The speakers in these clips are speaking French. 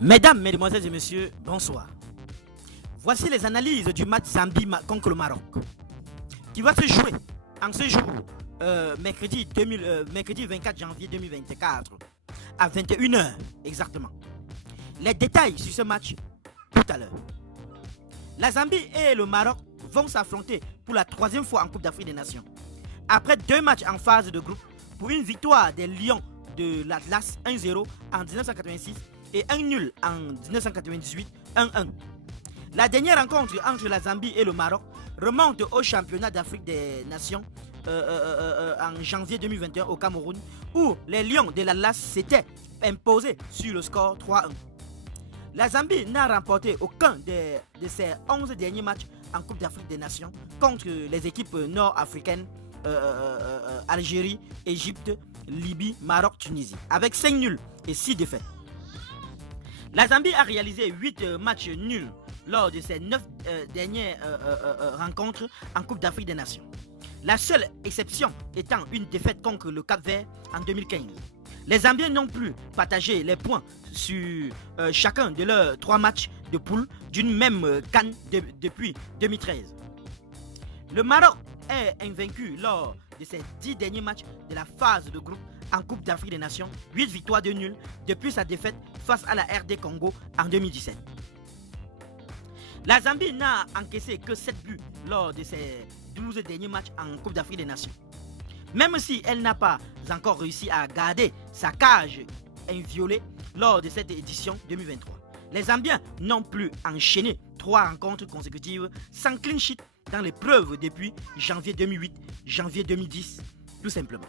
Mesdames, Mesdemoiselles et Messieurs, bonsoir. Voici les analyses du match Zambie contre le Maroc, qui va se jouer en ce jour, mercredi 24 janvier 2024, à 21 h exactement. Les détails sur ce match tout à l'heure. La Zambie et le Maroc vont s'affronter pour la troisième fois en Coupe d'Afrique des Nations. Après 2 matchs en phase de groupe, pour une victoire des Lions de l'Atlas 1-0 en 1986 et un nul en 1998, 1-1. La dernière rencontre entre la Zambie et le Maroc remonte au championnat d'Afrique des Nations en janvier 2021 au Cameroun, où les Lions de l'Atlas s'étaient imposés sur le score 3-1. La Zambie n'a remporté aucun de ses 11 derniers matchs en Coupe d'Afrique des Nations contre les équipes nord-africaines Algérie, Égypte, Libye, Maroc, Tunisie, avec 5 nuls et 6 défaites. La Zambie a réalisé 8 matchs nuls lors de ses 9 dernières rencontres en Coupe d'Afrique des Nations. La seule exception étant une défaite contre le Cap-Vert en 2015. Les Zambiens n'ont plus partagé les points sur chacun de leurs 3 matchs de poule d'une même CAN depuis 2013. Le Maroc est invaincu lors de ses 10 derniers matchs de la phase de groupe en Coupe d'Afrique des Nations, 8 victoires de nul depuis sa défaite face à la RD Congo en 2017. La Zambie n'a encaissé que 7 buts lors de ses 12 derniers matchs en Coupe d'Afrique des Nations. Même si elle n'a pas encore réussi à garder sa cage inviolée lors de cette édition 2023. Les Zambiens n'ont plus enchaîné 3 rencontres consécutives sans clean sheet dans l'épreuve depuis janvier 2008, janvier 2010, tout simplement.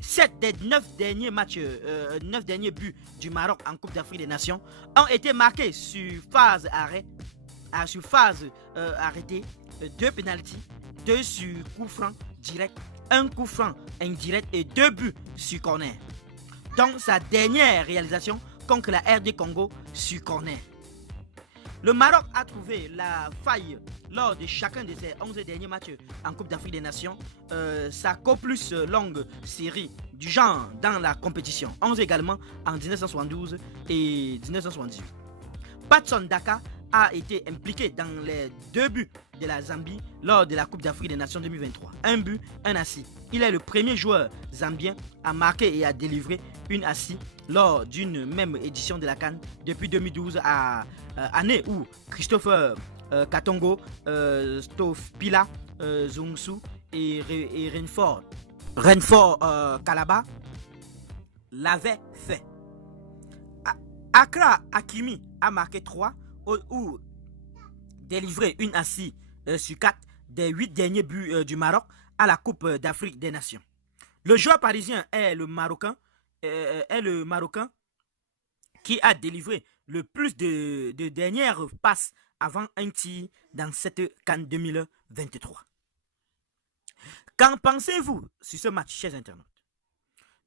7 des 9 derniers matchs, 9 derniers buts du Maroc en Coupe d'Afrique des Nations ont été marqués sur phase arrêtée, 2 pénaltys, 2 sur coup franc direct, 1 coup franc indirect et 2 buts sur corner. Dans sa dernière réalisation contre la RD Congo sur corner. Le Maroc a trouvé la faille lors de chacun de ses 11 derniers matchs en Coupe d'Afrique des Nations, sa plus longue série du genre dans la compétition, 11 également en 1972 et 1978. Patson Daka a été impliqué dans les 2 buts de la Zambie lors de la Coupe d'Afrique des Nations 2023. 1 but, 1 assist. Il est le premier joueur zambien à marquer et à délivrer une assist lors d'une même édition de la CAN depuis 2012 année où Christopher Katongo, Stofpila Zungsu et Renfort Kalaba l'avaient fait. Accra Hakimi a marqué 3 ou délivré une assise sur 4 des 8 derniers buts du Maroc à la Coupe d'Afrique des Nations. Le joueur parisien est le Marocain qui a délivré le plus de dernières passes avant un tir dans cette CAN 2023. Qu'en pensez-vous sur ce match, chers internautes?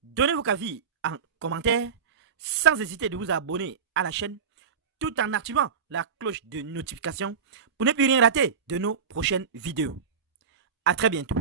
Donnez vos avis en commentaire, sans hésiter de vous abonner à la chaîne, tout en activant la cloche de notification pour ne plus rien rater de nos prochaines vidéos. À très bientôt.